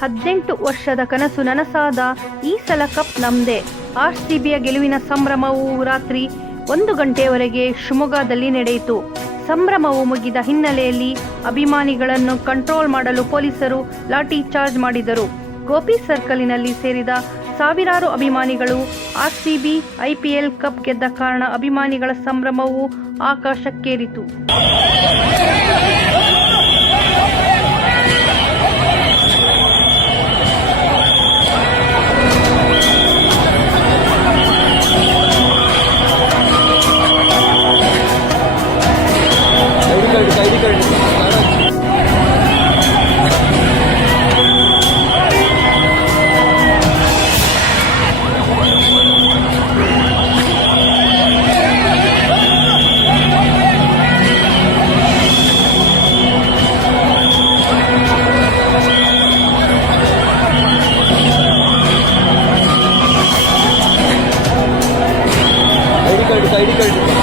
ಹದಿನೆಂಟು ವರ್ಷದ ಕನಸು ನನಸಾದ ಈ ಸಲ ಕಪ್ ನಮ್ದೇ. ಆರ್ ಸಿಬಿಯ ಗೆಲುವಿನ ಸಂಭ್ರಮವು ರಾತ್ರಿ ಒಂದು ಗಂಟೆಯವರೆಗೆ ಶಿವಮೊಗ್ಗದಲ್ಲಿ ನಡೆಯಿತು. ಸಂಭ್ರಮವು ಮುಗಿದ ಹಿನ್ನೆಲೆಯಲ್ಲಿ ಅಭಿಮಾನಿಗಳನ್ನು ಕಂಟ್ರೋಲ್ ಮಾಡಲು ಪೊಲೀಸರು ಲಾಠಿ ಚಾರ್ಜ್ ಮಾಡಿದರು. ಗೋಪಿ ಸರ್ಕಲಿನಲ್ಲಿ ಸೇರಿದ ಸಾವಿರಾರು ಅಭಿಮಾನಿಗಳು ಆರ್ಸಿಬಿ ಐಪಿಎಲ್ ಕಪ್ ಗೆದ್ದ ಕಾರಣ ಅಭಿಮಾನಿಗಳ ಸಂಭ್ರಮವು ಆಕಾಶಕ್ಕೇರಿತು. I D card